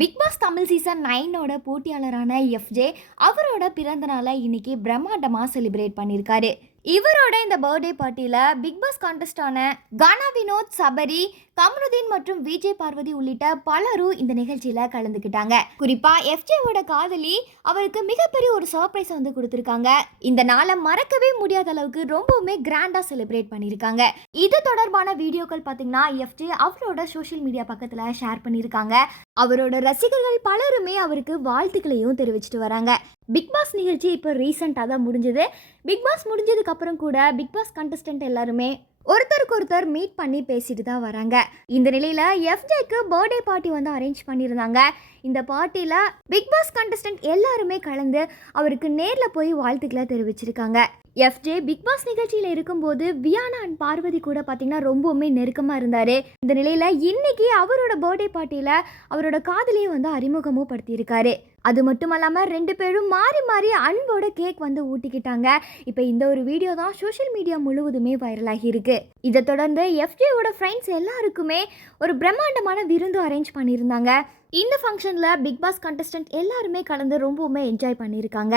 Big Boss Tamil season 9ஓட போட்டியாளரான FJ அவரோட பிறந்த நாளை இன்னைக்கு பிரம்மாண்டமா செலிப்ரேட் பண்ணியிருக்காரு. இவரோட இந்த பர்த்டே பார்ட்டியில பிக் பாஸ் கான்டெஸ்டான கானா வினோத், சபரி, கமருதீன் மற்றும் விஜய் பார்வதி உள்ளிட்ட பலரும் இந்த நிகழ்ச்சியில கலந்துக்கிட்டாங்க. குறிப்பா எஃப்ஜேவோட காதலி அவருக்கு மிகப்பெரிய ஒரு சர்ப்ரைஸ் வந்து கொடுத்திருக்காங்க. இந்த நாளை மறக்கவே முடியாத அளவுக்கு ரொம்பவுமே கிராண்டா செலிப்ரேட் பண்ணியிருக்காங்க. இது தொடர்பான வீடியோக்கள் பார்த்தீங்கன்னா எஃப்ஜே அவரோட சோஷியல் மீடியா பக்கத்துல ஷேர் பண்ணியிருக்காங்க. அவரோட ரசிகர்கள் பலருமே அவருக்கு வாழ்த்துக்களையும் தெரிவிச்சிட்டு வராங்க. பிக் பாஸ் நிகழ்ச்சி இப்போ ரீசெண்டாக தான் முடிஞ்சது. பிக் பாஸ் முடிஞ்சதுக்கு அப்புறம் கூட பிக் பாஸ் கண்டஸ்டன்ட் எல்லாருமே ஒருத்தருக்கு ஒருத்தர் மீட் பண்ணி பேசிட்டு தான் வராங்க. இந்த நிலையில் எஃப்ஜேக்கு பர்த்டே பார்ட்டி வந்து அரேஞ்ச் பண்ணியிருந்தாங்க. இந்த பார்ட்டியில் பிக் பாஸ் கண்டஸ்டன்ட் எல்லாருமே கலந்து அவருக்கு நேரில் போய் வாழ்த்துக்களை தெரிவிச்சிருக்காங்க. எஃப்ஜே பிக் பாஸ் நிகழ்ச்சியில் இருக்கும்போது வியானா அண்ட் பார்வதி கூட பார்த்தீங்கன்னா ரொம்பவுமே நெருக்கமாக இருந்தார். இந்த நிலையில் இன்னைக்கு அவரோட பர்த்டே பார்ட்டியில் அவரோட காதலியை வந்து அறிமுகமும் படுத்தியிருக்காரு. அது மட்டும் இல்லாமல் 2 பேரும் மாறி மாறி அன்போட கேக் வந்து ஊட்டிக்கிட்டாங்க. இப்போ இந்த ஒரு வீடியோ தான் சோஷியல் மீடியா முழுவதுமே வைரலாகி இருக்கு. இதை தொடர்ந்து எஃப்ஜேவோட ஃப்ரெண்ட்ஸ் எல்லாருக்குமே ஒரு பிரம்மாண்டமான விருந்து அரேஞ்ச் பண்ணியிருந்தாங்க. இந்த ஃபங்க்ஷனில் பிக் பாஸ் கண்டஸ்டன்ட் எல்லாருமே கலந்து ரொம்பவுமே என்ஜாய் பண்ணியிருக்காங்க.